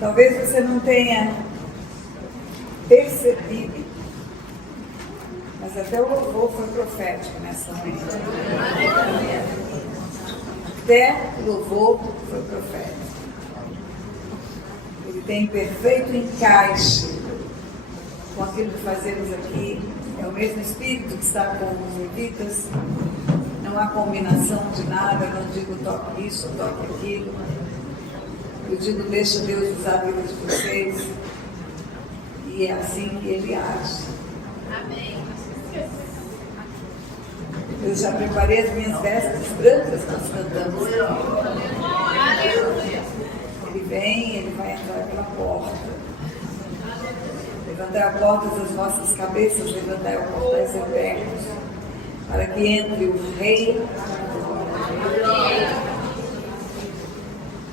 Talvez você não tenha percebido, mas até o louvor foi profético nessa manhã. Até o louvor foi profético. Ele tem perfeito encaixe com aquilo que fazemos aqui. É o mesmo Espírito que está com os levitas. Não há combinação de nada. Eu não digo toque isso, toque aquilo. Eu digo, deixa Deus usar a vida de vocês. E é assim que Ele age. Amém. Eu já preparei as minhas vestes brancas, nós cantamos. Aleluia. Ele vem, Ele vai entrar pela porta. Levantar a porta das nossas cabeças, levantar o portais abertos, para que entre o Rei.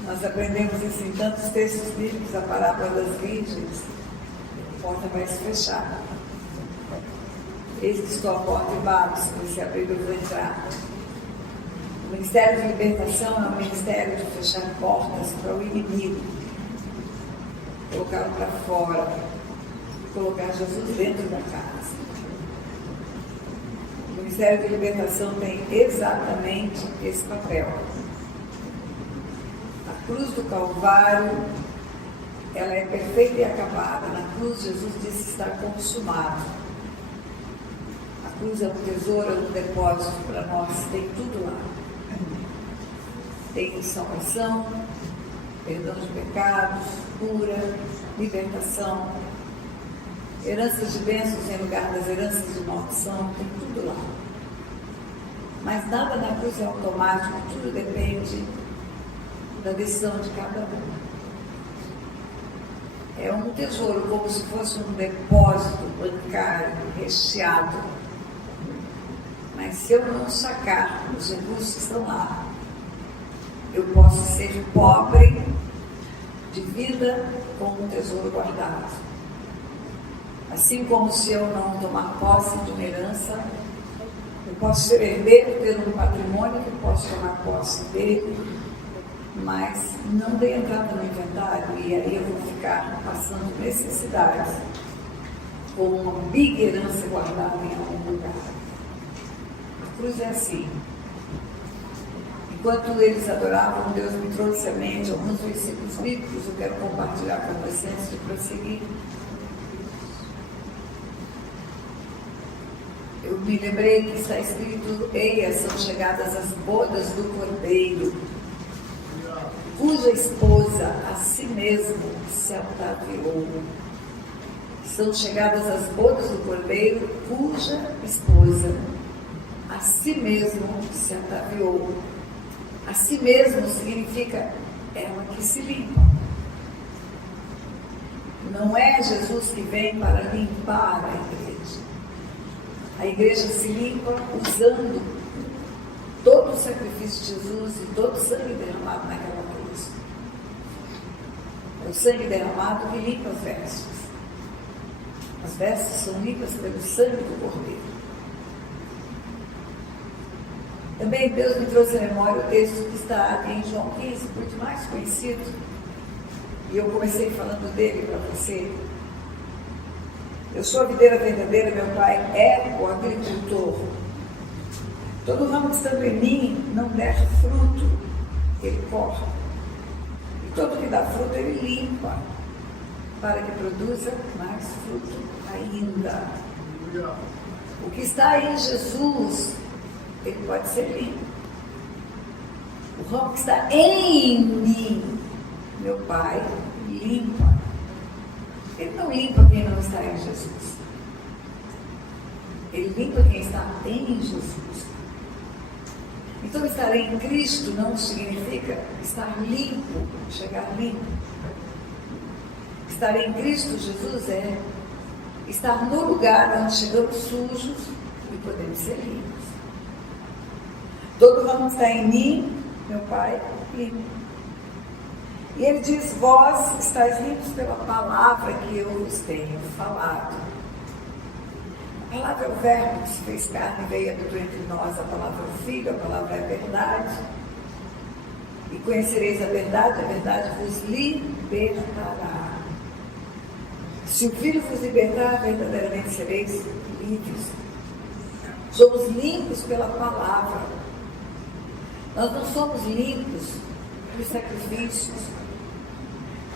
Nós aprendemos isso em tantos textos bíblicos, a parábola das virgens. A porta vai se fechar. Eis que estou à porta e bato, se você abrir, eu vou entrar. O ministério de libertação é um ministério de fechar portas para o inimigo, colocá-lo para fora, colocar Jesus dentro da casa. O ministério de libertação tem exatamente esse papel. A cruz do Calvário, ela é perfeita e acabada. Na cruz, Jesus disse: está consumado. A cruz é um tesouro, é um depósito para nós, tem tudo lá. Tem salvação, perdão de pecados, cura, libertação, heranças de bênçãos em lugar das heranças de maldição, tem tudo lá. Mas nada na cruz é automático, tudo depende da decisão de cada um. É um tesouro, como se fosse um depósito bancário recheado. Mas se eu não sacar, os recursos estão lá. Eu posso ser pobre de vida com um tesouro guardado. Assim como se eu não tomar posse de uma herança, eu posso ser herdeiro, ter um patrimônio que eu posso tomar posse dele, mas não dei entrada no inventário, e aí eu vou ficar passando necessidades com uma big herança guardada em algum lugar. A cruz é assim. Enquanto eles adoravam, Deus me trouxe à mente alguns versículos bíblicos, eu quero compartilhar com vocês antes de prosseguir. Eu me lembrei que está escrito: eia, são chegadas as bodas do Cordeiro, cuja esposa a si mesmo se ataviou. São chegadas as bodas do Cordeiro, cuja esposa a si mesmo se ataviou. A si mesmo significa ela que se limpa. Não é Jesus que vem para limpar a igreja. A igreja se limpa usando todo o sacrifício de Jesus e todo o sangue derramado naquela cruz. É o sangue derramado que limpa as vestes. As vestes são limpas pelo sangue do Cordeiro. Também Deus me trouxe à memória o texto que está em João 15, por demais conhecido. E eu comecei falando dele para você. Eu sou a videira verdadeira, meu pai é o agricultor. Todo ramo que estando em mim não der fruto, ele corta. E todo que dá fruto, ele limpa, para que produza mais fruto ainda. O que está em Jesus, ele pode ser limpo. O ramo que está em mim, meu pai limpa. Ele não limpa quem não está em Jesus. Ele limpa quem está em Jesus. Então, estar em Cristo não significa estar limpo, chegar limpo. Estar em Cristo Jesus é estar no lugar onde chegamos sujos e podemos ser limpos. Todo ramo que está em mim, meu Pai limpa. E ele diz: vós estáis limpos pela palavra que eu vos tenho falado. A palavra é o verbo que se fez carne e veio habitou entre nós. A palavra é o Filho, a palavra é a verdade. E E conhecereis a verdade vos libertará. Se o Filho vos libertar, verdadeiramente sereis livres. Somos limpos pela palavra. Nós não somos limpos por sacrifícios.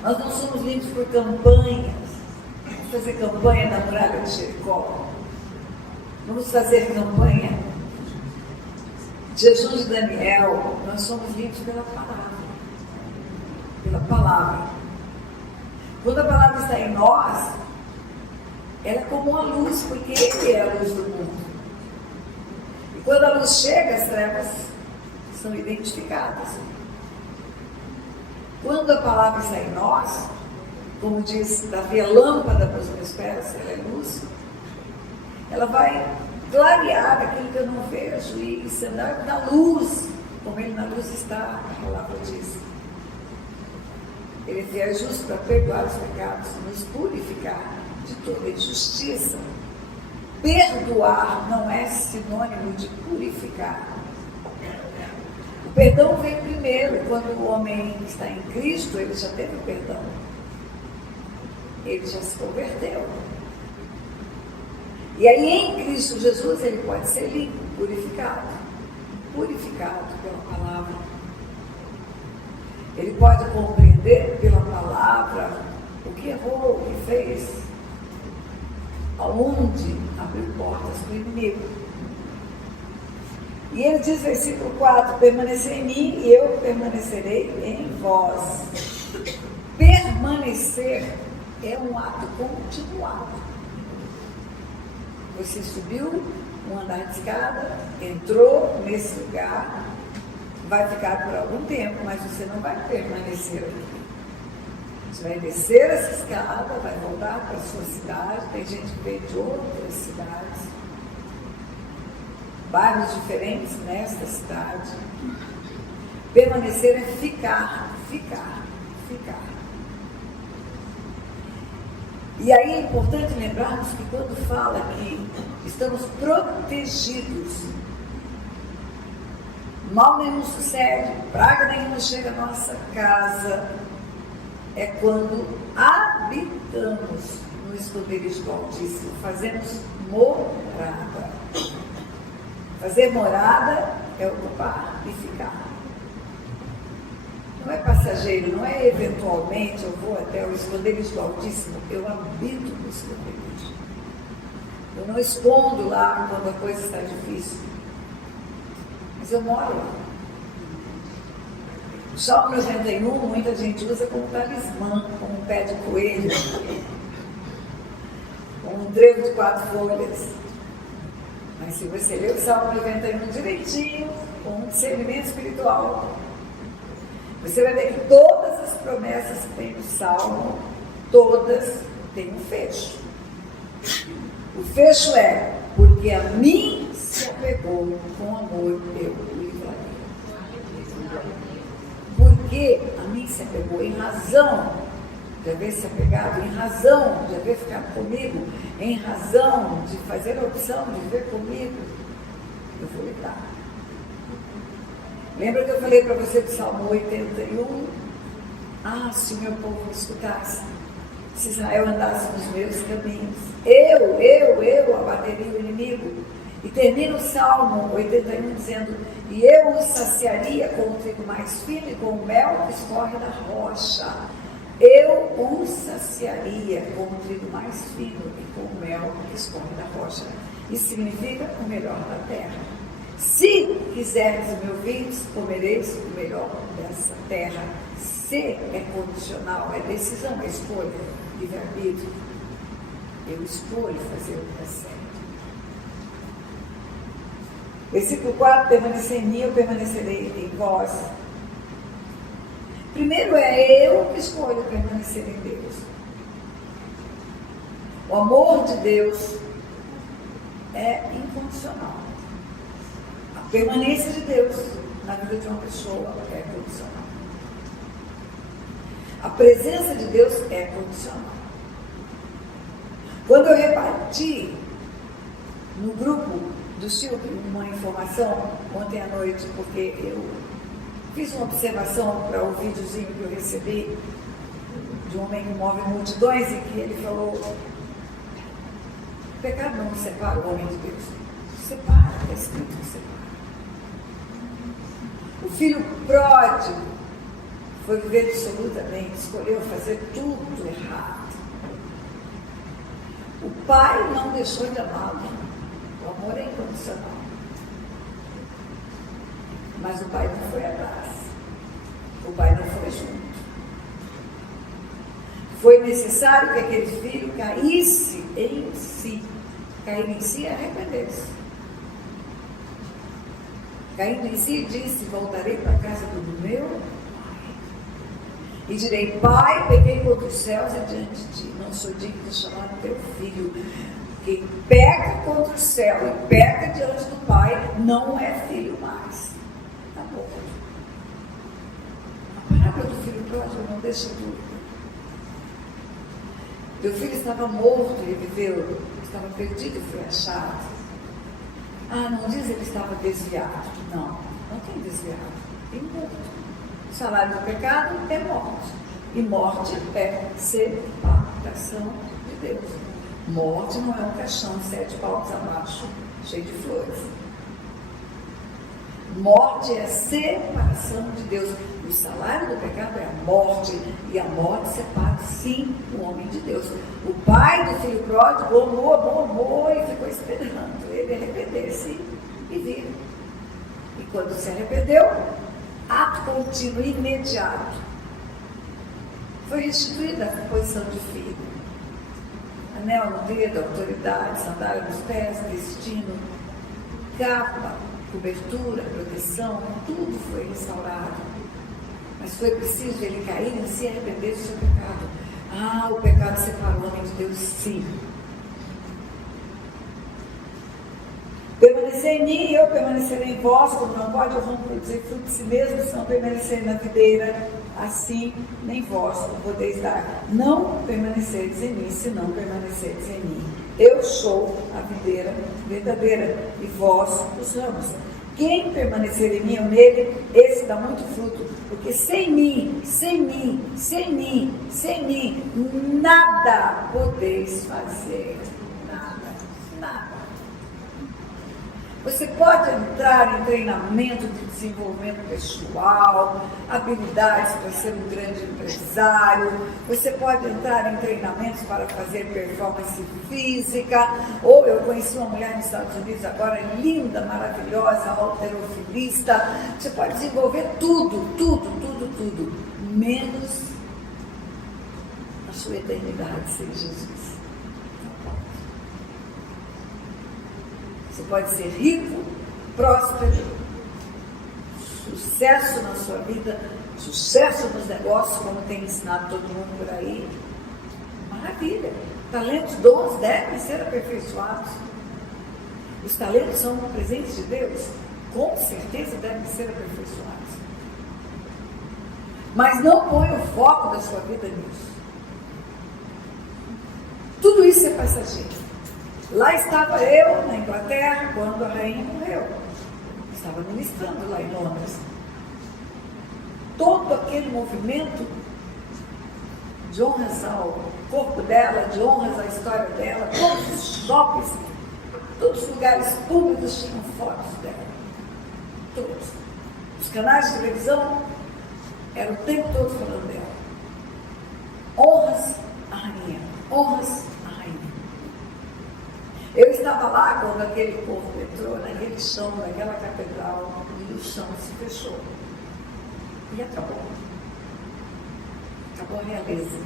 Nós não somos limpos por campanhas. Vamos fazer campanha na muralha de Jericó. Vamos fazer campanha de jejum de Daniel. Nós somos limpos pela palavra. Pela palavra. Quando a palavra está em nós, ela é como uma luz, porque Ele é a luz do mundo. E quando a luz chega, as trevas são identificadas. Quando a palavra está em nós, como diz Davi, a lâmpada para os meus pés, ela é luz, ela vai clarear aquilo que eu não vejo e se andar na luz, como Ele na luz está, a palavra diz. Ele é justo para perdoar os pecados, nos purificar de toda injustiça. Perdoar não é sinônimo de purificar. O perdão vem primeiro. Quando o homem está em Cristo, ele já teve o perdão. Ele já se converteu. E aí em Cristo Jesus ele pode ser limpo, purificado pela palavra. Ele pode compreender pela palavra o que errou, o que fez, aonde abriu portas para o inimigo. E ele diz, versículo 4, permanecer em mim e eu permanecerei em vós. Permanecer é um ato continuado. Você subiu um andar de escada, entrou nesse lugar, vai ficar por algum tempo, mas você não vai permanecer aqui. Você vai descer essa escada, vai voltar para a sua cidade. Tem gente que veio de outras cidades, bairros diferentes nesta cidade. Permanecer é ficar. E aí é importante lembrarmos que quando fala que estamos protegidos, mal nenhum sucede, praga nenhuma chega à nossa casa, é quando habitamos no esconderijo do Altíssimo, fazemos morada. Fazer morada é ocupar e ficar. Não é passageiro, não é eventualmente eu vou até o esconderijo do Altíssimo, eu habito no esconderijo. Eu não escondo lá quando a coisa está difícil, mas eu moro lá. O Salmo 91, muita gente usa como talismã, como um pé de coelho, como um trevo de 4 folhas. Mas se você ler o Salmo 91 direitinho, com um discernimento espiritual, você vai ver que todas as promessas que tem no Salmo, todas têm um fecho. O fecho é, porque a mim se apegou, com amor eu o livrarei. Porque a mim se apegou em razão de haver se apegado, em razão de haver ficado comigo, em razão de fazer a opção de viver comigo, eu vou livrar. Lembra que eu falei para você do Salmo 81? Se o meu povo me escutasse, se Israel andasse nos meus caminhos, eu abateria o inimigo. E termina o Salmo 81 dizendo, e eu o saciaria com o trigo mais fino e com o mel que escorre da rocha. Eu o saciaria com o trigo mais fino e com o mel que escorre da rocha. Isso significa o melhor da terra. Se quiseres o meu vinho, comereis o melhor dessa terra. Se é condicional, é decisão, é escolha, livre-arbítrio. Eu escolho fazer o que é certo. Versículo 4, permanecer em mim, eu permanecerei em vós. Primeiro é eu que escolho permanecer em Deus. O amor de Deus é incondicional. A permanência de Deus na vida de uma pessoa é condicional. A presença de Deus é condicional. Quando eu reparti no grupo do Silvio uma informação ontem à noite, porque eu Fiz uma observação para o videozinho que eu recebi de um homem que move multidões e que ele falou: o pecado não separa o homem de Deus. Separa, está escrito que separa. O filho pródigo foi viver absolutamente, escolheu fazer tudo errado. O pai não deixou de amá-lo. O amor é incondicional. Mas o pai não foi atrás. O pai não foi junto. Foi necessário que aquele filho caísse em si. Cair em si é arrepender-se. Caindo em si, disse: voltarei para a casa do meu pai. E direi: Pai, pequei contra os céus e diante de ti. Não sou digno de chamar teu filho. Quem peca contra o céu e peca diante do pai, não é filho mais. Está morto. A parábola do filho pródigo não deixa dúvida. Teu filho estava morto e viveu, estava perdido e foi achado. Ah, não diz ele estava desviado. Não, não tem desviado. Tem morto. O salário do pecado é morte. E morte é separação de Deus. Morte não é um caixão 7 palmos abaixo, cheio de flores. Morte é separação de Deus. O salário do pecado é a morte. E a morte separa, sim, o homem de Deus. O pai do filho pródigo amou e ficou esperando ele arrepender-se e vir. E quando se arrependeu, ato contínuo, imediato, foi restituída a posição de filho. Anel no dedo, autoridade, sandália nos pés, destino, capa, cobertura, proteção, tudo foi restaurado. Mas foi preciso ele cair em si e arrepender do seu pecado. Ah, o pecado separou o homem de Deus, sim. Permanecer em mim e eu permanecerei em vós, como não pode o ramo produzir fruto de si mesmo, se não permanecer na videira, assim nem vós podeis dar. Não permanecereis em mim, se não permanecereis em mim. Eu sou a videira verdadeira e vós os ramos. Quem permanecer em mim ou nele, esse dá muito fruto, porque sem mim, nada podeis fazer. Nada. Você pode entrar em treinamento de desenvolvimento pessoal, habilidades para ser um grande empresário, você pode entrar em treinamentos para fazer performance física, ou eu conheci uma mulher nos Estados Unidos agora, linda, maravilhosa, halterofilista. Você pode desenvolver tudo, menos a sua eternidade sem Jesus. Você pode ser rico, próspero, sucesso na sua vida, sucesso nos negócios, como tem ensinado todo mundo por aí. Maravilha! Talentos, dons devem ser aperfeiçoados. Os talentos são um presente de Deus, com certeza devem ser aperfeiçoados. Mas não põe o foco da sua vida nisso. Tudo isso é passageiro. Lá estava eu, na Inglaterra, quando a rainha morreu. Estava ministrando lá em Londres. Todo aquele movimento de honras ao corpo dela, de honras à história dela, todos os shoppings, todos os lugares públicos tinham fotos dela. Todos. Os canais de televisão eram o tempo todo falando dela. Honras à rainha, honras à rainha. Eu estava lá quando aquele povo entrou naquele chão, naquela catedral, e o chão se fechou. E acabou. Acabou a realeza.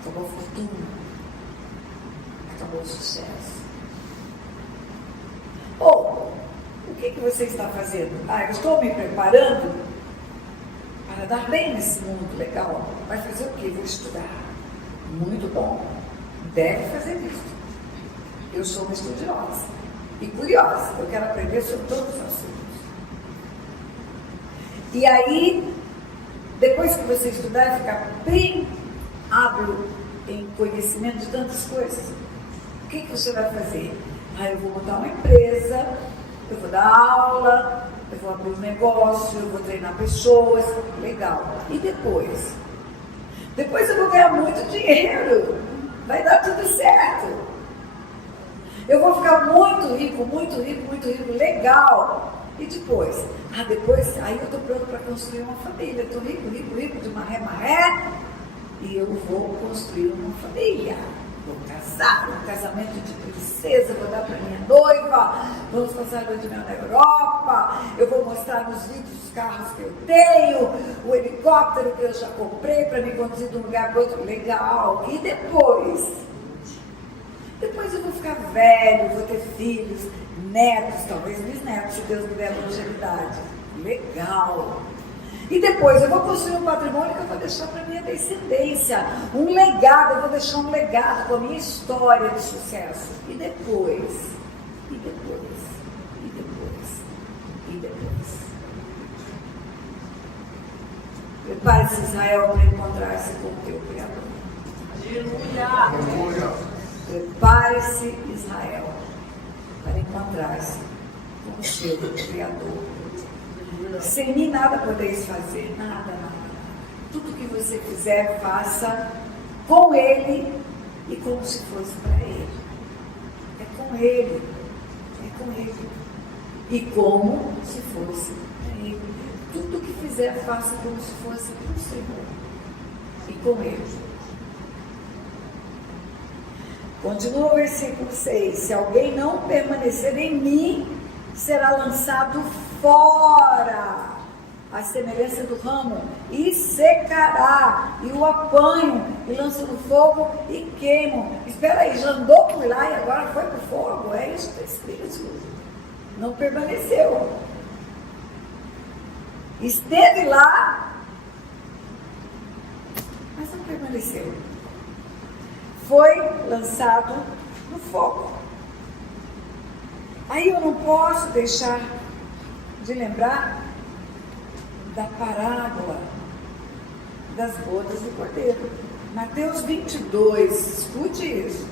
Acabou a fortuna. Acabou o sucesso. Ou, o que você está fazendo? Eu estou me preparando para dar bem nesse mundo legal. Vai fazer o quê? Vou estudar. Muito bom. Deve fazer isso. Eu sou uma estudiosa e curiosa. Eu quero aprender sobre todos os assuntos. E aí, depois que você estudar e ficar bem hábil em conhecimento de tantas coisas, o que você vai fazer? Eu vou montar uma empresa, eu vou dar aula, eu vou abrir um negócio, eu vou treinar pessoas, legal. E depois? Depois eu vou ganhar muito dinheiro, vai dar tudo certo. Eu vou ficar muito rico, legal. E depois? Depois, aí eu estou pronto para construir uma família. Estou rico, de maré, e eu vou construir uma família. Vou casar, um casamento de princesa, vou dar para minha noiva, vamos passar a lua de mel na Europa, eu vou mostrar nos vídeos os carros que eu tenho, o helicóptero que eu já comprei para me conduzir de um lugar para outro, legal. E depois? Depois eu vou ficar velho, vou ter filhos, netos, talvez bisnetos, se Deus me der longevidade. Legal. E depois eu vou construir um patrimônio que eu vou deixar para minha descendência. Um legado, eu vou deixar um legado com a minha história de sucesso. E depois? E depois? E depois? E depois? Prepare-se, Israel, para encontrar-se com o teu Criador. Aleluia! Prepare-se, Israel, para encontrar-se com o seu Criador. Sem mim nada podeis fazer, nada. Tudo que você fizer, faça com Ele e como se fosse para Ele. É com Ele, e como se fosse para Ele. Tudo que fizer, faça como se fosse para o Senhor e com Ele. Continua o versículo 6. Se alguém não permanecer em mim, será lançado fora, a semelhança do ramo, e secará, e o apanham, e lançam no fogo, e queimam. Espera aí, já andou por lá e agora foi para o fogo? É isso que está escrito. Não permaneceu. Esteve lá, mas não permaneceu. Foi lançado no fogo. Aí eu não posso deixar de lembrar da parábola das bodas do Cordeiro. Mateus 22, escute isso.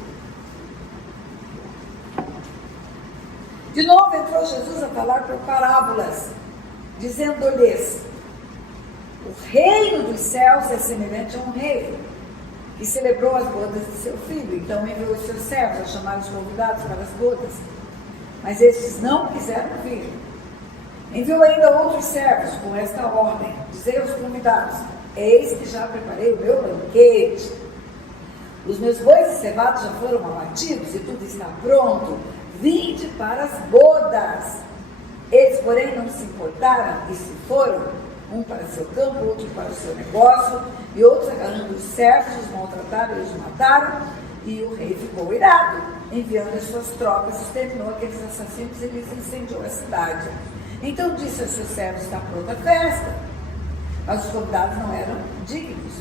De novo entrou Jesus a falar por parábolas, dizendo-lhes: o reino dos céus é semelhante a um rei que celebrou as bodas de seu filho. Então enviou os seus servos a chamar os convidados para as bodas, mas estes não quiseram vir. Enviou ainda outros servos com esta ordem: dizei aos convidados: eis que já preparei o meu banquete, os meus bois e cevados já foram abatidos e tudo está pronto, vinde para as bodas. Eles, porém, não se importaram e se foram, um para seu campo, outro para o seu negócio, e outros, agarrando os servos, os maltrataram e os mataram. E o rei ficou irado, enviando as suas tropas, exterminou aqueles assassinos e lhes incendiou a cidade. Então disse aos seus servos: está pronta a festa. Mas os convidados não eram dignos.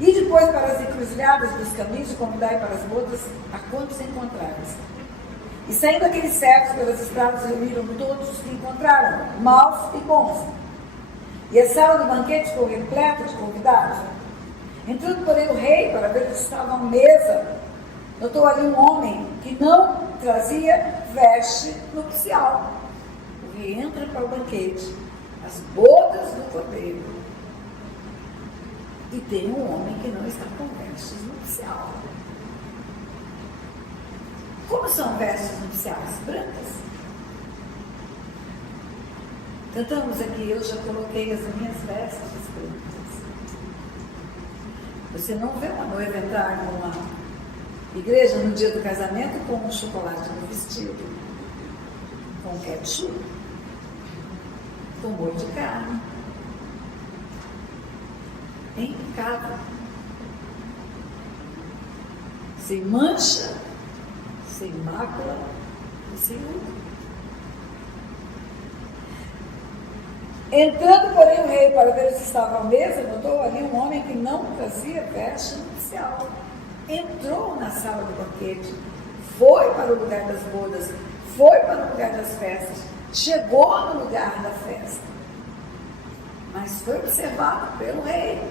E depois para as encruzilhadas dos caminhos, convidai para as bodas a quantos encontrares. E saindo aqueles servos pelas estradas, reuniram todos os que encontraram, maus e bons. E a sala do banquete ficou repleta de convidados. Entrando, porém, o rei, para ver se estavam à mesa, notou ali um homem que não trazia veste nupcial. O rei entra para o banquete, as bodas do cordeiro, e tem um homem que não está com vestes nupcial. Como são vestes nupciais? Brancas. Cantamos aqui: eu já coloquei as minhas vestes brancas. Você não vê uma noiva entrar numa igreja no dia do casamento com um chocolate no vestido, com ketchup, com molho de carne, impecável, sem mancha, sem mácula e sem ruga. Entrando, porém, o rei para ver se estava à mesa, notou ali um homem que não trazia veste nupcial. Entrou na sala do banquete, foi para o lugar das bodas, foi para o lugar das festas, chegou no lugar da festa, mas foi observado pelo rei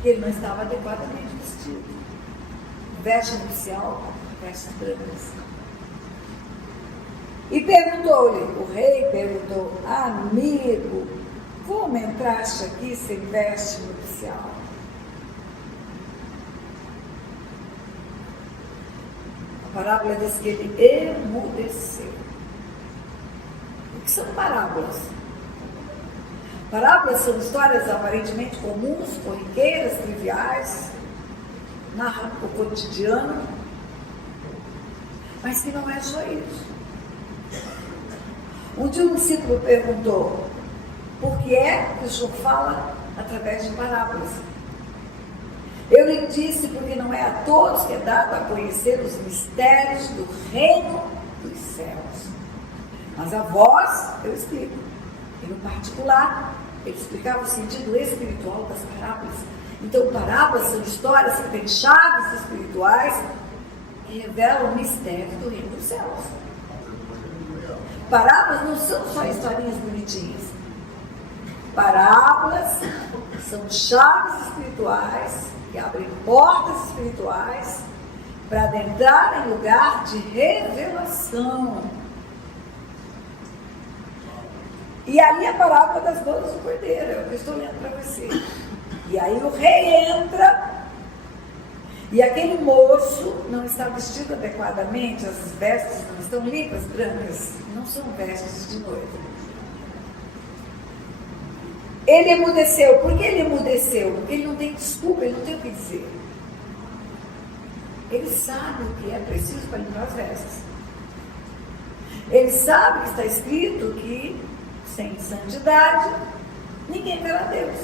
que ele não estava adequadamente vestido. Veste nupcial, vestes brancas. E perguntou-lhe, o rei perguntou, amigo, como entraste aqui sem veste nupcial? A parábola diz que ele emudeceu. O que são parábolas? Parábolas são histórias aparentemente comuns, corriqueiras, triviais, narram o cotidiano, mas que não é só isso. Um dia um discípulo perguntou, por que é que o Senhor fala através de parábolas? Eu lhe disse, porque não é a todos que é dado a conhecer os mistérios do reino dos céus. Mas a vós, eu explico. E no particular, ele explicava o sentido espiritual das parábolas. Então, parábolas são histórias que têm chaves espirituais que revelam o mistério do reino dos céus. Parábolas não são só historinhas bonitinhas. Parábolas são chaves espirituais que abrem portas espirituais para adentrar em lugar de revelação. E ali a parábola das bodas do cordeiro, é o que eu estou lendo para você. E aí o rei entra e aquele moço não está vestido adequadamente, as vestes não estão limpas, brancas, não são vestes de noiva. Ele emudeceu. Por que ele emudeceu? Porque ele não tem desculpa, ele não tem o que dizer. Ele sabe o que é preciso para limpar as vestes. Ele sabe que está escrito que sem santidade ninguém verá Deus.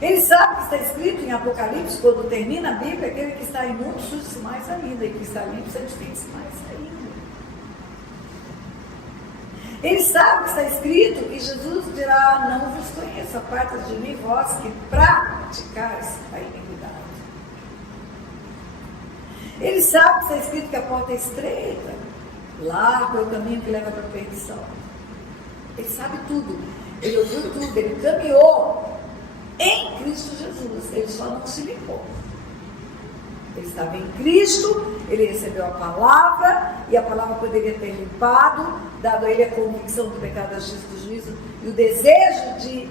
Ele sabe que está escrito em Apocalipse, quando termina a Bíblia, aquele que está imundo suje-se mais ainda, e que está limpo santifique-se mais ainda. Ele sabe que está escrito que Jesus dirá, não vos conheço, apartai de mim, vós que praticais a iniquidade. Ele sabe que está escrito que a porta é estreita, largo é o caminho que leva para a perdição. Ele sabe tudo, ele ouviu tudo, ele caminhou em Cristo Jesus, ele só não se limpou. Ele estava em Cristo, ele recebeu a palavra, e a palavra poderia ter limpado, dado a ele a convicção do pecado, da justiça, do juízo, e o desejo de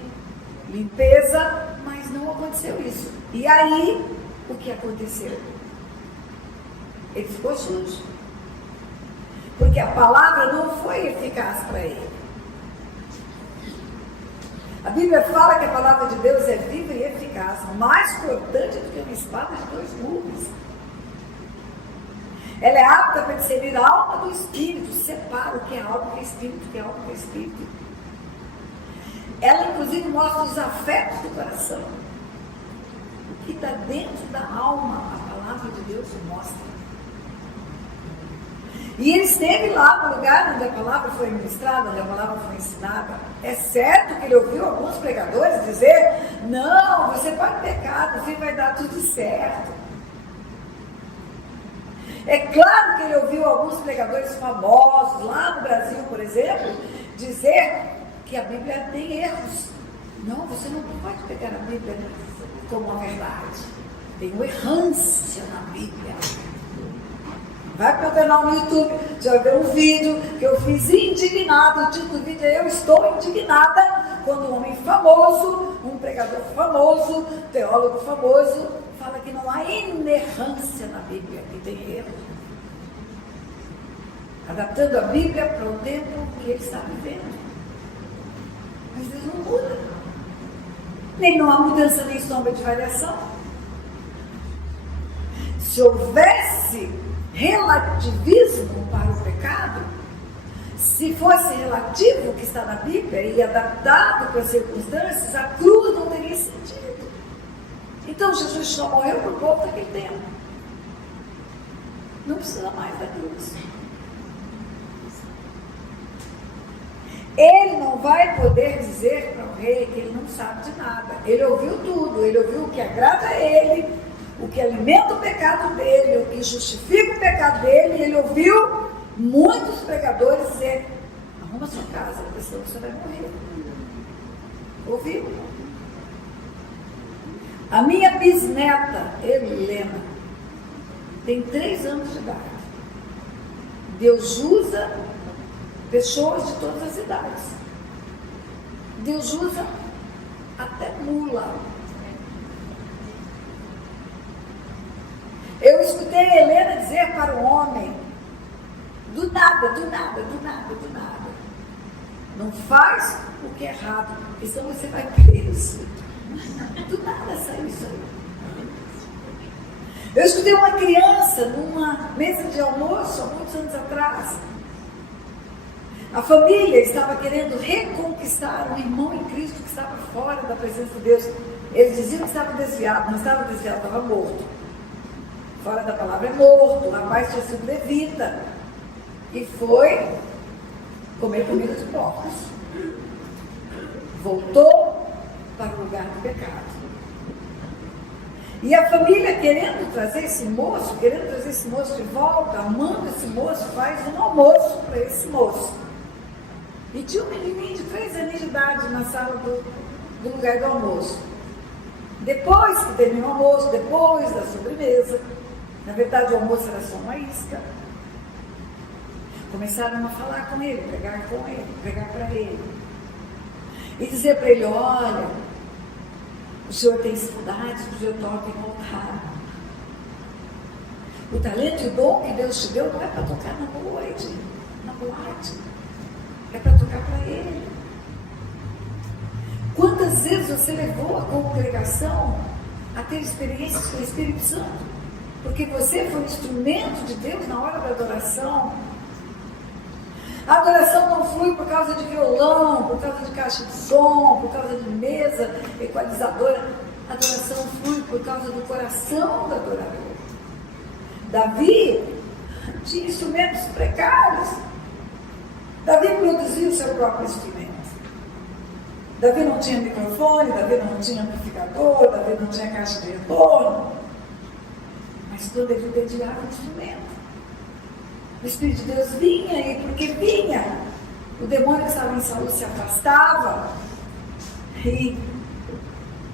limpeza, mas não aconteceu isso. E aí, o que aconteceu? Ele ficou sujo. Porque a palavra não foi eficaz para ele. A Bíblia fala que a palavra de Deus é viva e eficaz, mais cortante do que uma espada de 2 gumes. Ela é apta para discernir a alma do espírito, separa o que é alma, o que é espírito, o que é alma, o que é espírito. Ela, inclusive, mostra os afetos do coração. O que está dentro da alma, a palavra de Deus mostra. E ele esteve lá no lugar onde a palavra foi ministrada, onde a palavra foi ensinada. É certo que ele ouviu alguns pregadores dizer, não, você pode pecar, no fim vai dar tudo certo. É claro que ele ouviu alguns pregadores famosos, lá no Brasil, por exemplo, dizer que a Bíblia tem erros. Não, você não pode pegar a Bíblia como uma verdade. Tem uma errância na Bíblia. Vai para o canal no YouTube, já vai ver um vídeo que eu fiz indignado. O título do vídeo é Eu Estou Indignada, quando um homem famoso, um pregador famoso, teólogo famoso, fala que não há inerrância na Bíblia, que tem erro. Adaptando a Bíblia para o tempo que ele está vivendo. Mas Deus não muda. Nem não há mudança, nem sombra de variação. Se houvesse relativismo para o pecado, se fosse relativo o que está na Bíblia e adaptado para as circunstâncias, a cruz não teria sentido. Então Jesus só morreu para o povo daquele tempo. Não precisa mais da cruz. Ele não vai poder dizer para o rei que ele não sabe de nada. Ele ouviu tudo, ele ouviu o que agrada a ele, o que alimenta o pecado dele, o que justifica o pecado dele, e ele ouviu muitos pregadores dizer, arruma sua casa, porque senão você vai morrer. Ouviu? A minha bisneta, Helena, tem 3 anos de idade. Deus usa pessoas de todas as idades. Deus usa até mula. Eu escutei a Helena dizer para o homem, do nada, não faz o que é errado, porque senão você vai preso. Do nada saiu isso aí. Eu escutei uma criança numa mesa de almoço há muitos anos atrás. A família estava querendo reconquistar um irmão em Cristo que estava fora da presença de Deus. Eles diziam que estava desviado, não estava desviado, estava morto. Fora da palavra é morto. O rapaz tinha sido levita e foi comer comida de porcos. Voltou para o lugar do pecado. E a família querendo trazer esse moço de volta, amando esse moço, faz um almoço para esse moço. E tinha um menininho de 3 anos de idade na sala do lugar do almoço. Depois que terminou o almoço, depois da sobremesa, na verdade o almoço era só uma isca, começaram a falar com ele, pregar para ele. E dizer para ele, olha, o senhor tem saudades, o senhor toca em altar. O talento e o dom que Deus te deu não é para tocar na noite, na boate. É para tocar para Ele. Quantas vezes você levou a congregação a ter experiências com o Espírito Santo? Porque você foi um instrumento de Deus na hora da adoração. A adoração não flui por causa de violão, por causa de caixa de som, por causa de mesa equalizadora. A adoração flui por causa do coração do adorador. Davi tinha instrumentos precários. Davi produziu o seu próprio instrumento. Davi não tinha microfone, Davi não tinha amplificador, Davi não tinha caixa de retorno. Mas quando ele dedilhava o instrumento, o Espírito de Deus vinha, e porque vinha, o demônio que estava em Saul se afastava e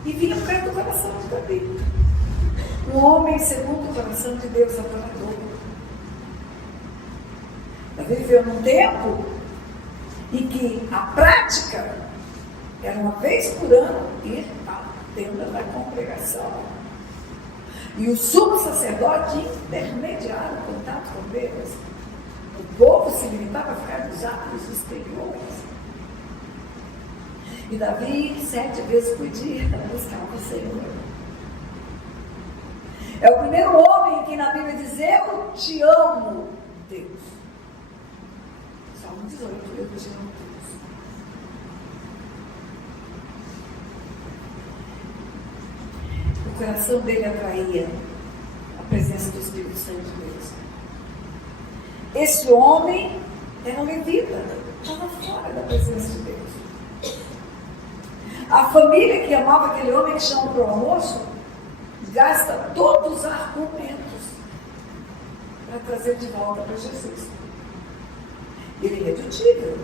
vinha por causa do coração de Davi. Um homem segundo o coração de Deus, adorador. Davi viveu num tempo em que a prática era uma vez por ano ir à tenda da congregação. E o sumo sacerdote intermediário o contato com Deus. O povo se limitava a ficar nos atos exteriores. E Davi 7 vezes por dia buscava o Senhor. É o primeiro homem que na Bíblia diz, eu te amo, Deus. Salmo 18, eu te amo, Deus. O coração dele atraía a presença do Espírito Santo de Deus. Esse homem era um levita, estava fora da presença de Deus. A família que amava aquele homem que chama para o almoço, gasta todos os argumentos para trazer de volta para Jesus. Ele é irredutível.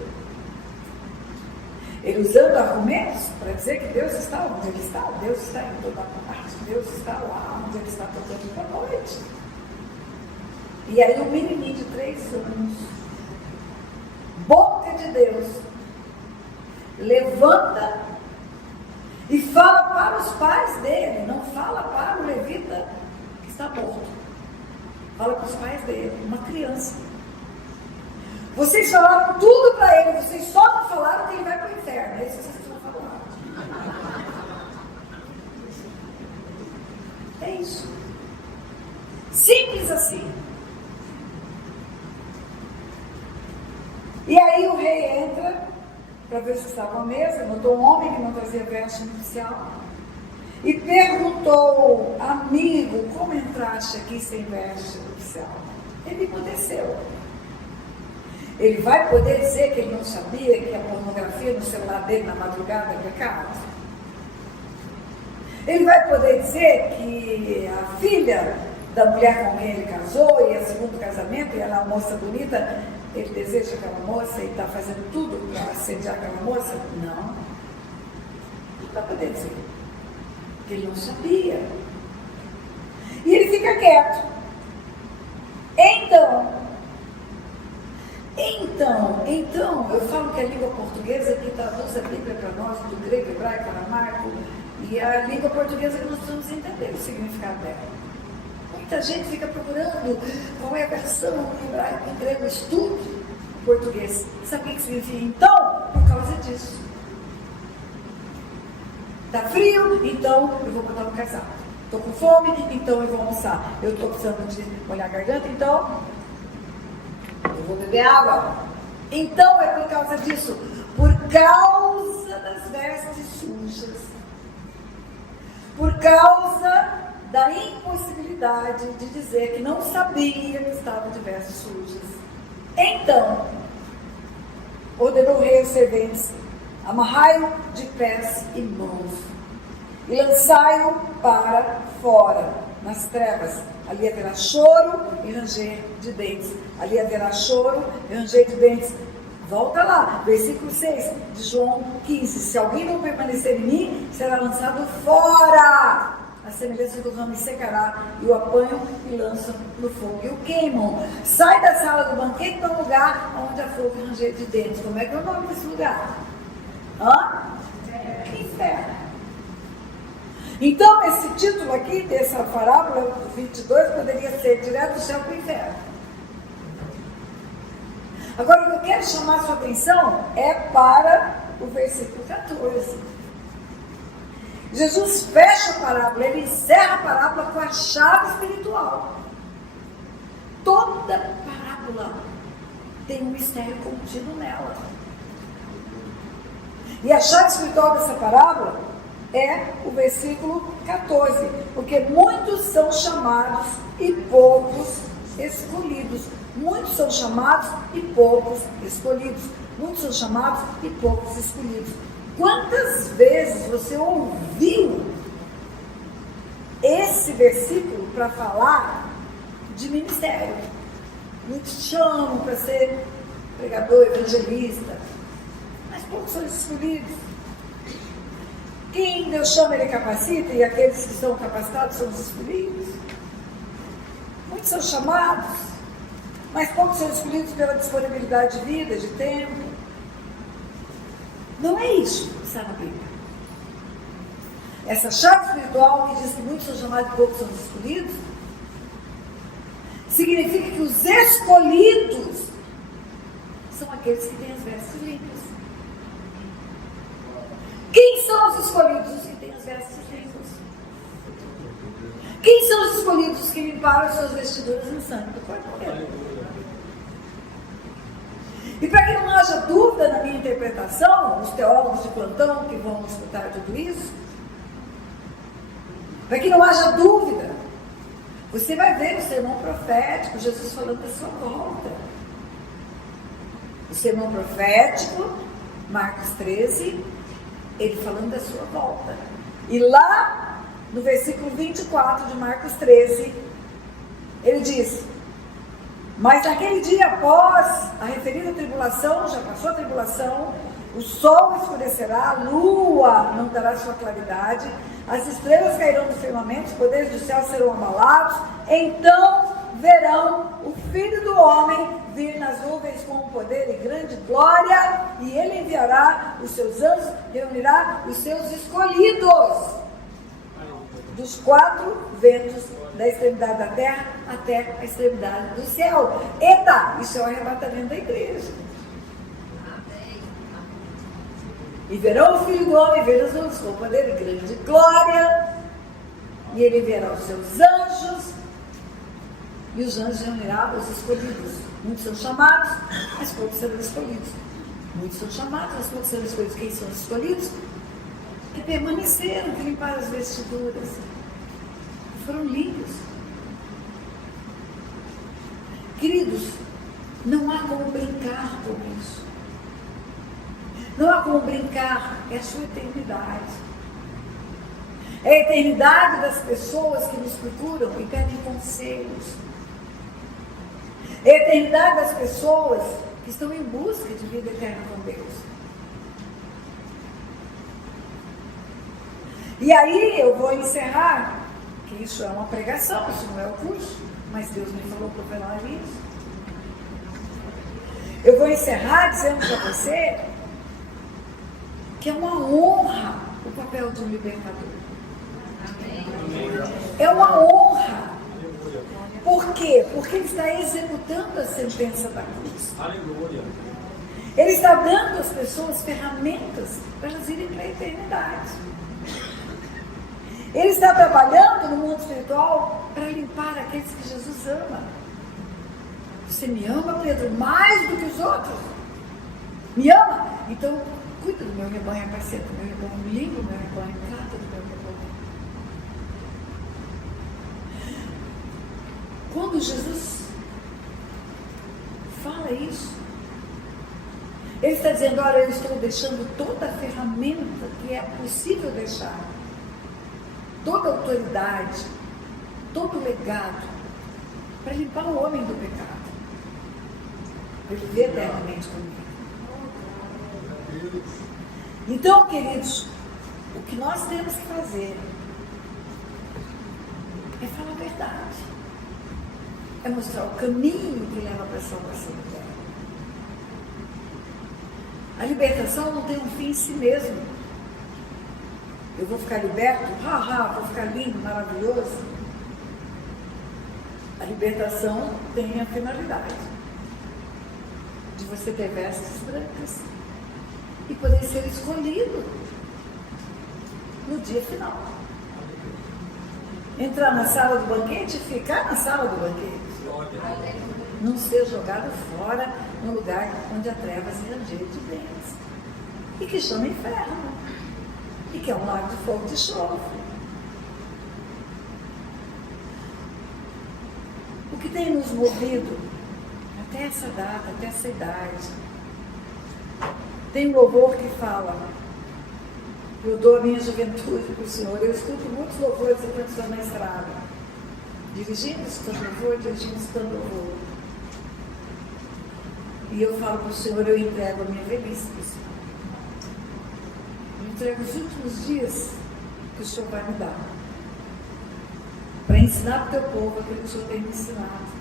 Ele usando argumentos para dizer que Deus está onde ele está. Deus está em toda parte. Deus está lá onde ele está tocando para a noite. E aí um menininho de 3 anos, boca de Deus, levanta e fala para os pais dele, não fala para o levita que está morto. Fala para os pais dele, uma criança. Vocês falaram tudo para ele, vocês só não falaram que ele vai para o inferno. É isso que vocês não falaram. É isso. Simples assim. E aí o rei entra para ver se estava à mesa, notou um homem que não trazia veste nupcial e perguntou, amigo, como entraste aqui sem veste nupcial? Ele emudeceu. Ele vai poder dizer que ele não sabia que a pornografia no celular dele na madrugada é pecado? Ele vai poder dizer que a filha da mulher com quem ele casou, e é segundo casamento, e ela é uma moça bonita, ele deseja aquela moça e está fazendo tudo para assediar aquela moça? Não. Não vai poder dizer. Porque ele não sabia. E ele fica quieto. Então, Então, eu falo que a língua portuguesa que traduz a Bíblia para nós, do grego, hebraico, aramaico, e a língua portuguesa que nós precisamos entender o significado dela. Muita gente fica procurando qual é a versão em hebraico, em grego, estude português. Sabe o que significa então? Por causa disso. Está frio? Então eu vou botar um casaco. Estou com fome? Então eu vou almoçar. Eu estou precisando de molhar a garganta? Então eu vou beber água. Então é por causa disso. Por causa das vestes sujas. Por causa da impossibilidade de dizer que não sabia que estava de vestes sujas. Então, ordenou o rei aos serventes: amarrai-o de pés e mãos e lançai-o para fora, nas trevas. Ali haverá choro e ranger de dentes. Ali haverá choro e ranger de dentes. Volta lá, versículo 6 de João 15. Se alguém não permanecer em mim, será lançado fora. A semelhança do ramo secará, e o apanham e lançam no fogo e o queimam. Sai da sala do banquete para um lugar onde há fogo e ranger de dentes. Como é que é o nome desse lugar? Inferno. Então, esse título aqui, dessa parábola 22, poderia ser direto do céu para o inferno. Agora, o que eu quero chamar a sua atenção é para o versículo 14. Jesus fecha a parábola, ele encerra a parábola com a chave espiritual. Toda parábola tem um mistério contido nela. E a chave espiritual dessa parábola é o versículo 14. Porque muitos são chamados e poucos escolhidos. Muitos são chamados e poucos escolhidos. Muitos são chamados e poucos escolhidos. Quantas vezes você ouviu esse versículo para falar de ministério? Muitos chamam para ser pregador, evangelista, mas poucos são escolhidos. Quem Deus chama, Ele capacita, e aqueles que são capacitados são os escolhidos. Muitos são chamados, mas poucos são escolhidos pela disponibilidade de vida, de tempo. Não é isso que está na Bíblia. Essa chave espiritual que diz que muitos são chamados e poucos são escolhidos, significa que os escolhidos são aqueles que têm as vestes limpas. Quem são os escolhidos? Os que têm as vestes limpas. Quem são os escolhidos? Os que limparam as suas vestiduras no sangue do Cordeiro. E para que não haja dúvida na minha interpretação, os teólogos de plantão que vão escutar tudo isso, para que não haja dúvida, você vai ver o sermão profético, Jesus falando da sua volta. O sermão profético, Marcos 13, ele falando da sua volta. E lá, no versículo 24 de Marcos 13, ele diz: mas naquele dia após a referida tribulação, já passou a tribulação, o sol escurecerá, a lua não dará sua claridade, as estrelas cairão do firmamento, os poderes do céu serão abalados, então verão o Filho do Homem vir nas nuvens com poder e grande glória, e ele enviará os seus anjos, reunirá os seus escolhidos dos quatro ventos, da extremidade da terra até a extremidade do céu. Eita, isso é o arrebatamento da igreja. E verão o Filho do Homem vir nas nuvens com poder e grande glória, e ele enviará os seus anjos, e os anjos reunirão os escolhidos. Muitos são chamados, mas poucos serão escolhidos. Muitos são chamados, mas poucos serão escolhidos. Quem são os escolhidos? Que permaneceram, que limparam as vestiduras, que foram limpos. Queridos, não há como brincar com isso. Não há como brincar, é a sua eternidade. É a eternidade das pessoas que nos procuram e pedem conselhos. É a eternidade das pessoas que estão em busca de vida eterna com Deus. E aí eu vou encerrar, que isso é uma pregação, isso não é o curso, mas Deus me falou para falar isso. Eu vou encerrar dizendo para você que é uma honra o papel de um libertador. É uma honra. Por quê? Porque ele está executando a sentença da cruz. Aleluia. Ele está dando às pessoas ferramentas para elas irem para a eternidade. Ele está trabalhando no mundo espiritual para limpar aqueles que Jesus ama. Você me ama, Pedro, mais do que os outros? Me ama? Então, cuida do meu rebanho, apacenta do meu rebanho, limpa o meu rebanho, trata do meu rebanho. Quando Jesus fala isso, ele está dizendo, olha, eu estou deixando toda a ferramenta que é possível deixar, toda a autoridade, todo o legado, para limpar o homem do pecado, para ele viver eternamente comigo. Então, queridos, o que nós temos que fazer é falar a verdade, é mostrar o caminho que leva para a salvação eterna. A libertação não tem um fim em si mesmo. Eu vou ficar liberto, vou ficar lindo, maravilhoso. A libertação tem a finalidade de você ter vestes brancas e poder ser escolhido no dia final. Entrar na sala do banquete e ficar na sala do banquete. Não ser jogado fora no lugar onde há trevas e ranger de dentes. E que chama inferno. E que é um lago de fogo de enxofre. O que tem nos movido até essa data, até essa idade? Tem um louvor que fala, eu dou a minha juventude para o Senhor. Eu escuto muitos louvores enquanto estou na estrada. Dirigindo, escutando louvor, dirigindo, escutando louvor. E eu falo para o Senhor, eu entrego a minha velhice para o Senhor. Eu entrego os últimos dias que o Senhor vai me dar. Para ensinar para o teu povo aquilo que o Senhor tem me ensinado.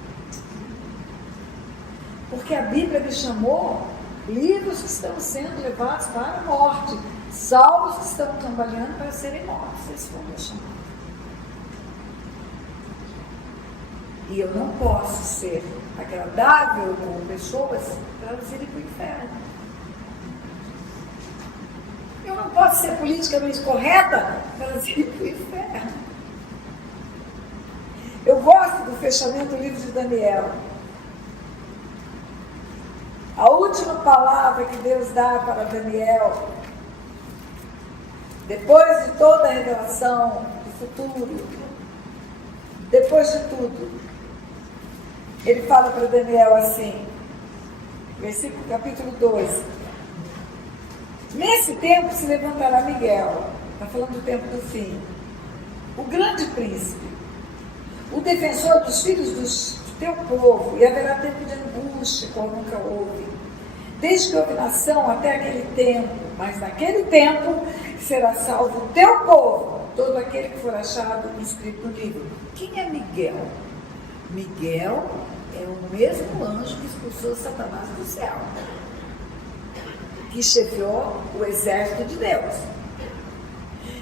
Porque a Bíblia me chamou livros que estão sendo levados para a morte, salvos que estão trabalhando para serem mortos. Esse foi o meu chamado. E eu não posso ser agradável com pessoas para elas irem para o inferno. Eu não posso ser politicamente correta para elas irem para o inferno. Eu gosto do fechamento do livro de Daniel. A última palavra que Deus dá para Daniel, depois de toda a revelação do futuro, depois de tudo, ele fala para Daniel assim, versículo capítulo 2. Nesse tempo se levantará Miguel, está falando do tempo do fim, o grande príncipe, o defensor dos filhos do teu povo, e haverá tempo de angústia, qual nunca houve, desde que houve nação até aquele tempo, mas naquele tempo será salvo o teu povo, todo aquele que for achado inscrito no livro. Quem é Miguel? Miguel é o mesmo anjo que expulsou Satanás do céu, que chefiou o exército de Deus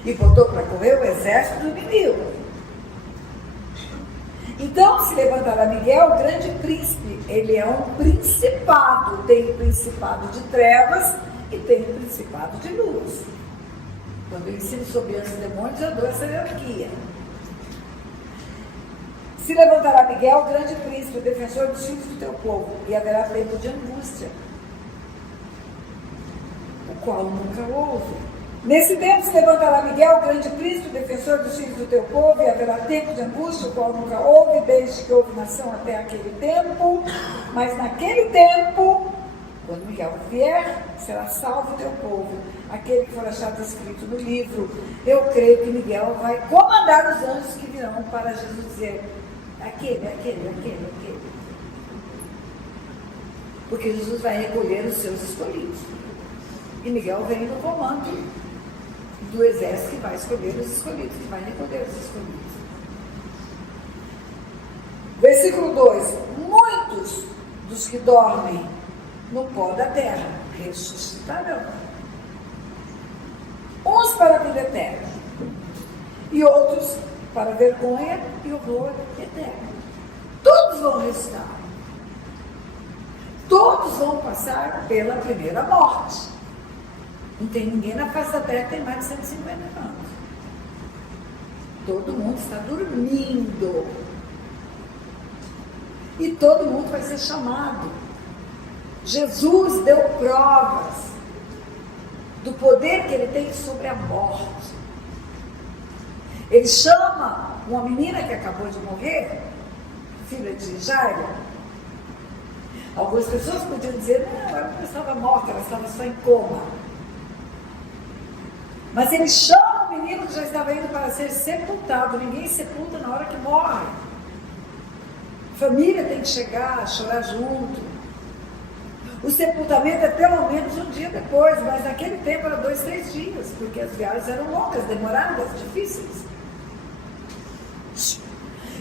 e botou para correr o exército do inimigo. Então se levantará Miguel, o grande príncipe. Ele é um principado, tem o principado de trevas e tem o principado de luz. Quando eu ensino sobre anjos e demônios, eu dou essa hierarquia. Se levantará Miguel, o grande príncipe, o defensor dos filhos do teu povo, e haverá tempo de angústia, o qual nunca houve. Nesse tempo se levantará Miguel, o grande príncipe, o defensor dos filhos do teu povo, e haverá tempo de angústia, o qual nunca houve, desde que houve nação até aquele tempo. Mas naquele tempo, quando Miguel vier, será salvo o teu povo, aquele que for achado escrito no livro. Eu creio que Miguel vai comandar os anjos que virão para Jesus dizer, aquele. Porque Jesus vai recolher os seus escolhidos. E Miguel vem no comando do exército que vai escolher os escolhidos, que vai recolher os escolhidos. Versículo 2. Muitos dos que dormem no pó da terra, ressuscitarão. Uns para a vida eterna, e outros para vergonha e horror eterno. Todos vão ressuscitar. Todos vão passar pela primeira morte. Não tem ninguém na face da terra que tem mais de 150 anos. Todo mundo está dormindo. E todo mundo vai ser chamado. Jesus deu provas do poder que ele tem sobre a morte. Ele chama uma menina que acabou de morrer, filha de Jairo. Algumas pessoas podiam dizer, não, ela não estava morta, ela estava só em coma. Mas ele chama o menino que já estava indo para ser sepultado. Ninguém sepulta na hora que morre. A família tem que chegar, chorar junto. O sepultamento é pelo menos um dia depois, mas naquele tempo era 2, 3 dias, porque as viagens eram longas, demoradas, difíceis.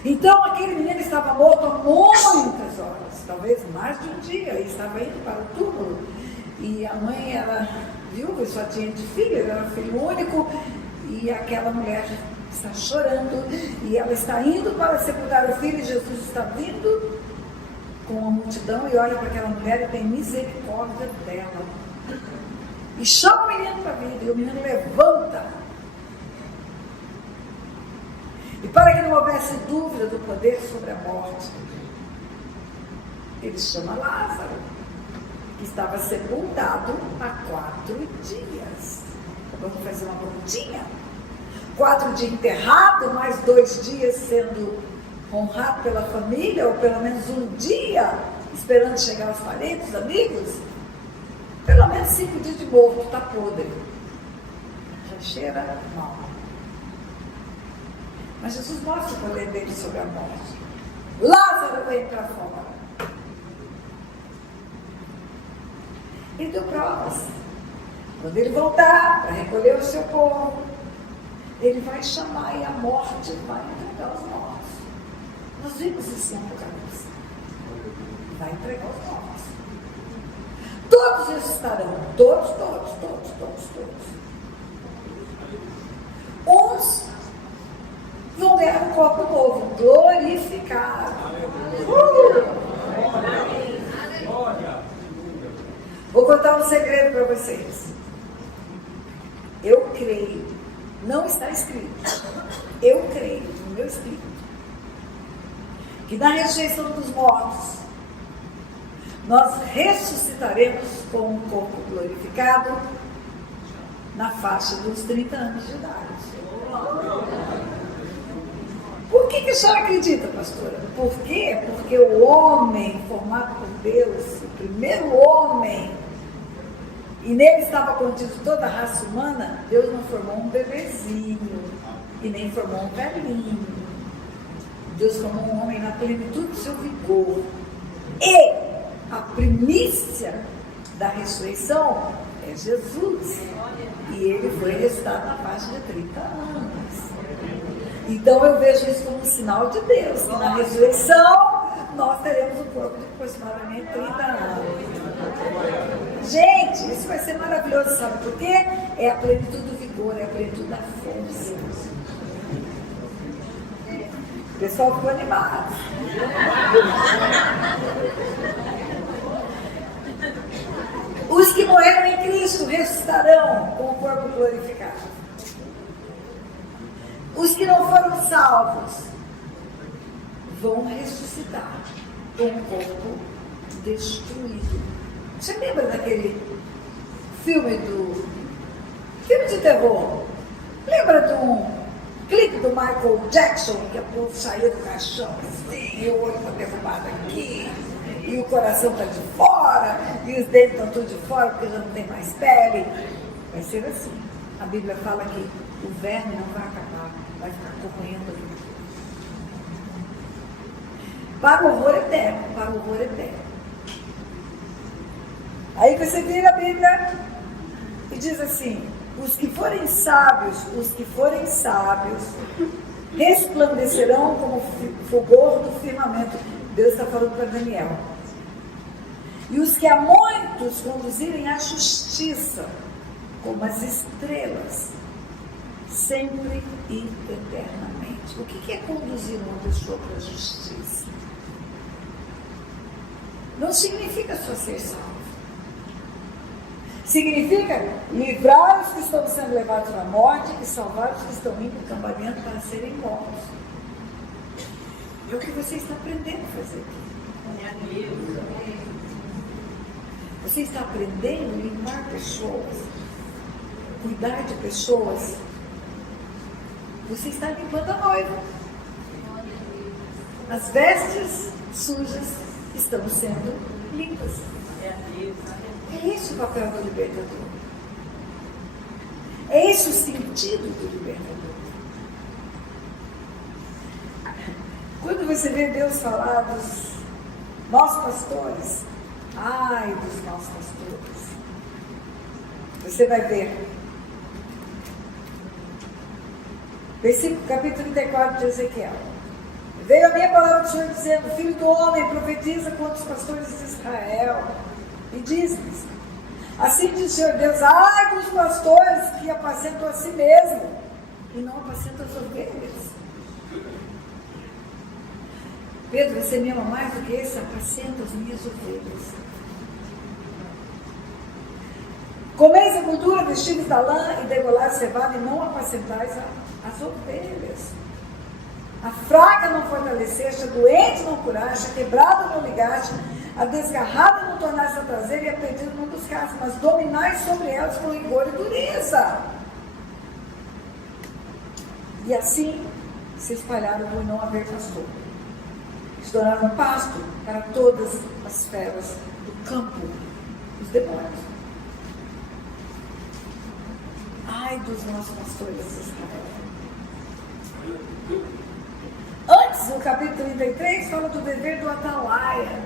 Então aquele menino estava morto há muitas horas, talvez mais de um dia, e estava indo para o túmulo. E a mãe era viúva, só tinha de filho, ele era filho único, e aquela mulher está chorando, e ela está indo para sepultar o filho, e Jesus está vindo com a multidão, e olha para aquela mulher e tem misericórdia dela. E chama o menino para a vida, e o menino levanta. E para que não houvesse dúvida do poder sobre a morte, ele chama Lázaro, que estava sepultado há 4 dias. Vamos fazer uma continha? 4 dias enterrado, mais 2 dias sendo honrado pela família, ou pelo menos um dia esperando chegar os parentes, os amigos. Pelo menos 5 dias de morto, está podre. Já cheira mal. Mas Jesus mostra o poder dele sobre a morte. Lázaro veio para fora. Ele deu provas. Quando ele voltar para recolher o seu povo, ele vai chamar e a morte vai entregar os mortos. Nós vimos isso em Apocalipse. Vai entregar os mortos. Todos ressuscitarão. Todos. Uns vão ganhar um corpo novo, glorificado. Vou contar um segredo para vocês. Eu creio, não está escrito, eu creio no meu espírito, que na ressurreição dos mortos, nós ressuscitaremos com um corpo glorificado na faixa dos 30 anos de idade. Por que a senhora acredita, pastora? Por quê? Porque o homem formado por Deus, o primeiro homem, e nele estava contido toda a raça humana, Deus não formou um bebezinho e nem formou um velhinho. Deus formou um homem na plenitude do seu vigor. E a primícia da ressurreição é Jesus. E ele foi ressuscitado na faixa de 30 anos. Então eu vejo isso como um sinal de Deus, que na ressurreição nós teremos um corpo de aproximadamente 30 anos. Gente, isso vai ser maravilhoso, sabe por quê? É a plenitude do vigor, é a plenitude da força. O pessoal ficou animado. Os que morreram em Cristo ressuscitarão com o corpo glorificado. Os que não foram salvos vão ressuscitar com o corpo destruído. Você lembra daquele filme de terror? Lembra de um clipe do Michael Jackson, que a povo saía do caixão assim, e o olho está derrubado aqui, e o coração está de fora, e os dentes estão tudo de fora, porque já não tem mais pele? Vai ser assim. A Bíblia fala que o verme não vai acabar, vai ficar corroendo ali. Para o horror eterno, para o horror eterno. Aí você vira a Bíblia e diz assim: os que forem sábios, resplandecerão como o fulgor do firmamento. Deus está falando para Daniel. E os que a muitos conduzirem à justiça, como as estrelas, sempre e eternamente. O que é conduzir uma pessoa para a justiça? Não significa só ser salvo. Significa livrar os que estão sendo levados à morte e salvar os que estão indo cambaleando para serem mortos. É o que você está aprendendo a fazer aqui. Você está aprendendo a limpar pessoas, cuidar de pessoas. Você está limpando a noiva. As vestes sujas estão sendo limpas. É esse o papel do libertador. É esse o sentido do libertador. Quando você vê Deus falar dos nossos pastores, ai dos nossos pastores, você vai ver. Versículo, capítulo 34 de Ezequiel. Veio a minha palavra do Senhor dizendo: filho do homem, profetiza contra os pastores de Israel e diz-lhes: assim diz o Senhor Deus, ai dos pastores que apacentam a si mesmo e não apacentam as ovelhas. Pedro, você me ama mais do que esse? Apacenta as minhas ovelhas. Comeis a gordura, vestidos da lã e degolais cevada e não apacentais as ovelhas. A fraca não fortaleceste, a doente não curaste, a quebrada não ligaste, a desgarrada não tornaste a trazer e a perdida não buscaste, mas dominais sobre elas com rigor e dureza. E assim se espalharam por não haver pastor. Se tornaram pasto para todas as feras do campo, os demônios. Ai dos nossos pastores de Israel. Antes, no capítulo 33, fala do dever do atalaia.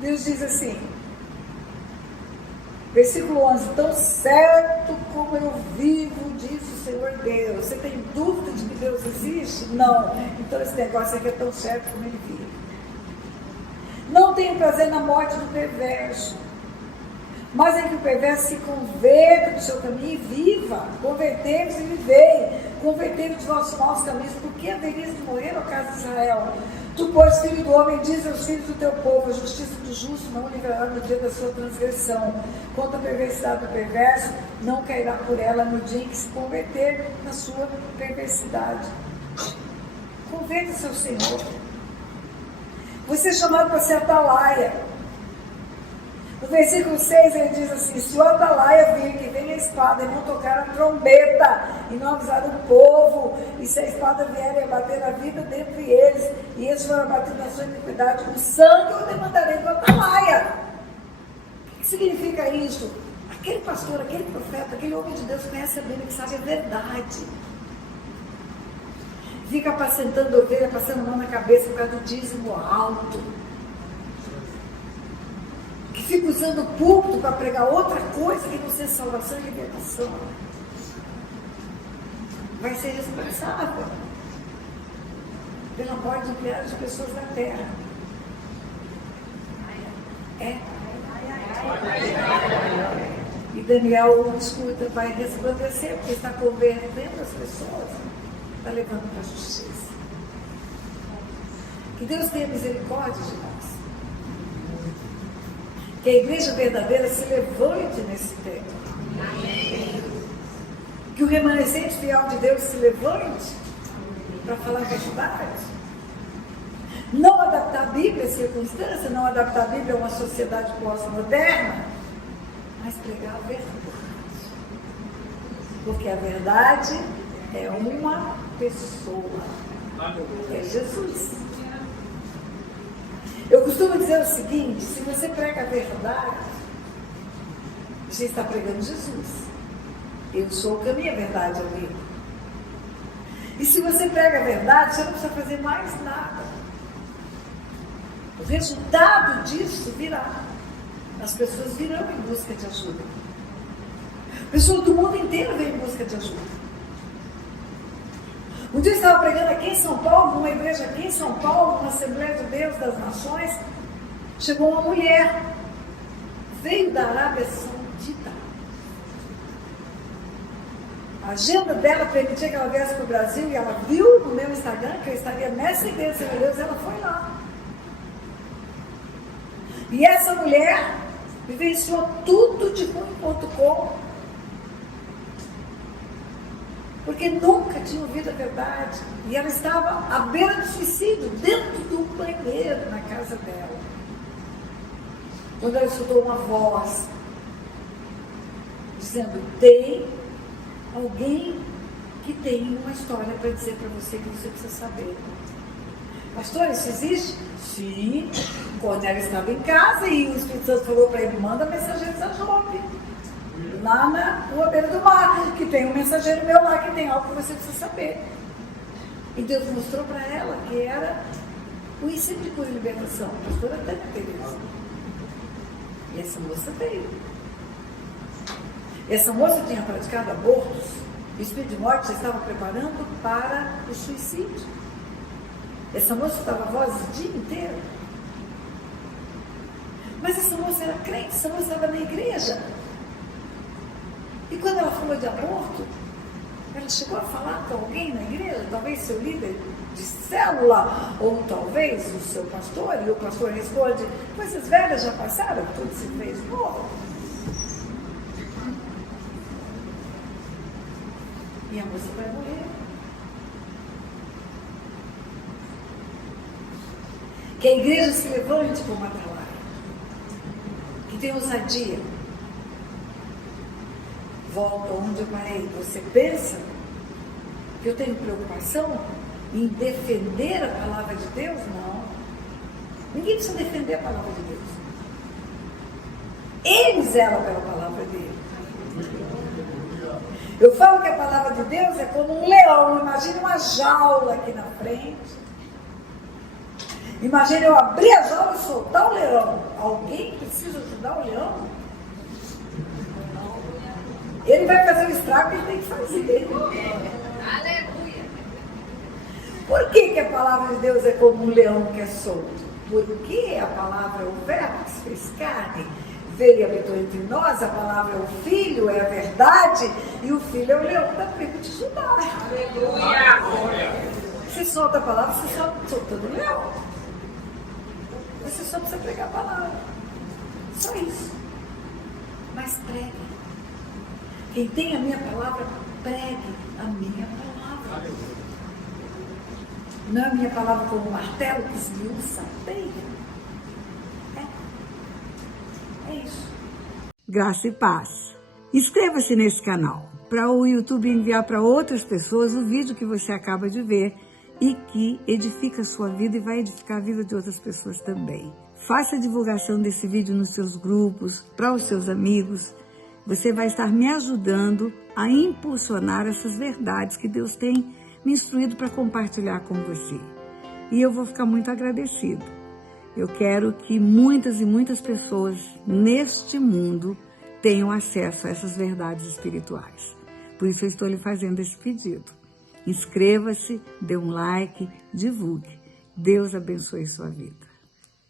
Deus diz assim, versículo 11, tão certo como eu vivo, diz o Senhor Deus. Você tem dúvida de que Deus existe? Não. Então esse negócio aqui é tão certo como ele vive. Não tenho prazer na morte do perverso, mas em que o perverso se converta do seu caminho e viva. Convertei-vos e vivei. Convertei-vos dos vossos maus caminhos. Por que haveríamos de morrer, ó casa de Israel? Tu, pois, filho do homem, diz aos filhos do teu povo: a justiça do justo não o livrará no dia da sua transgressão. Contra a perversidade do perverso, não cairá por ela no dia em que se converter na sua perversidade. Converta-se ao Senhor. Você é chamado para ser atalaia. No versículo 6 ele diz assim: se o atalaia vir que vem a espada e não tocar a trombeta e não avisar o povo, e se a espada vier e abater a vida dentre eles, e eles forem abatidos na sua iniquidade, o sangue eu demandarei do atalaia. O que significa isso? Aquele pastor, aquele profeta, aquele homem de Deus conhece a Bíblia, que sabe a verdade. Fica apacentando ovelha, passando a mão na cabeça por causa do dízimo alto. Que fica usando o púlpito para pregar outra coisa que não seja salvação e libertação. Vai ser responsável pela morte de milhares de pessoas na terra. É. E Daniel, escuta, vai resplandecer, porque está convertendo as pessoas, está levando para a justiça. Que Deus tenha misericórdia de nós. Que a igreja verdadeira se levante nesse tempo. Que o remanescente fiel de Deus se levante para falar a verdade. Não adaptar a Bíblia à circunstância, não adaptar a Bíblia a uma sociedade pós-moderna, mas pregar a verdade. Porque a verdade é uma pessoa. É Jesus. Eu costumo dizer o seguinte: se você prega a verdade, você está pregando Jesus. Eu sou o caminho, a verdade, a vida. E se você prega a verdade, você não precisa fazer mais nada. O resultado disso virá. As pessoas virão em busca de ajuda. Pessoas do mundo inteiro vêm em busca de ajuda. Um dia eu estava pregando aqui em São Paulo, numa igreja aqui em São Paulo, numa Assembleia de Deus das Nações. Chegou uma mulher, veio da Arábia Saudita. A agenda dela permitia que ela viesse para o Brasil e ela viu no meu Instagram que eu estaria nessa igreja de Deus, ela foi lá. E essa mulher vivenciou tudo de ruim.com, porque nunca tinha ouvido a verdade. E ela estava à beira do suicídio, dentro do banheiro na casa dela. Quando ela escutou uma voz dizendo: tem alguém que tem uma história para dizer para você que você precisa saber. Pastor, isso existe? Sim. Quando ela estava em casa e o Espírito Santo falou para ele: manda mensageiros a Jope, lá na rua beira do mar, que tem um mensageiro meu lá que tem algo que você precisa saber. E Deus mostrou para ela que era o ensino de cura e libertação. A pastora Tânia Teresa. E essa moça veio. Essa moça tinha praticado abortos. O espírito de morte já estava preparando para o suicídio. Essa moça estava voz o dia inteiro. Mas essa moça era crente, essa moça estava na igreja. E quando ela falou de aborto, ela chegou a falar com alguém na igreja, talvez seu líder de célula, ou talvez o seu pastor, e o pastor responde: coisas velhas já passaram, tudo se fez novo. E a moça vai morrer. Que a igreja se levante como atalaia, que tenha ousadia. Volto onde eu parei. Você pensa que eu tenho preocupação em defender a palavra de Deus? Não. Ninguém precisa defender a palavra de Deus. Ele zela pela palavra dele. Eu falo que a palavra de Deus é como um leão. Imagine uma jaula aqui na frente. Imagine eu abrir a jaula e soltar o leão. Alguém precisa ajudar o leão? Ele vai fazer o estrago que ele tem que fazer. Aleluia! Por que a palavra de Deus é como um leão que é solto? Porque a palavra, o verbo que se fez carne, veio e habitou entre nós. A palavra é o Filho, é a verdade, e o Filho é o leão da tribo de Judá. Aleluia! Você solta a palavra, você está soltando o leão. Você só precisa pregar a palavra. Só isso. Mas pregue. Quem tem a minha palavra, pregue a minha palavra. Não é a minha palavra como um martelo que esmiuça a teia. É isso. Graça e paz. Inscreva-se nesse canal para o YouTube enviar para outras pessoas o vídeo que você acaba de ver e que edifica a sua vida e vai edificar a vida de outras pessoas também. Faça a divulgação desse vídeo nos seus grupos, para os seus amigos. Você vai estar me ajudando a impulsionar essas verdades que Deus tem me instruído para compartilhar com você. E eu vou ficar muito agradecida. Eu quero que muitas e muitas pessoas neste mundo tenham acesso a essas verdades espirituais. Por isso eu estou lhe fazendo esse pedido. Inscreva-se, dê um like, divulgue. Deus abençoe sua vida.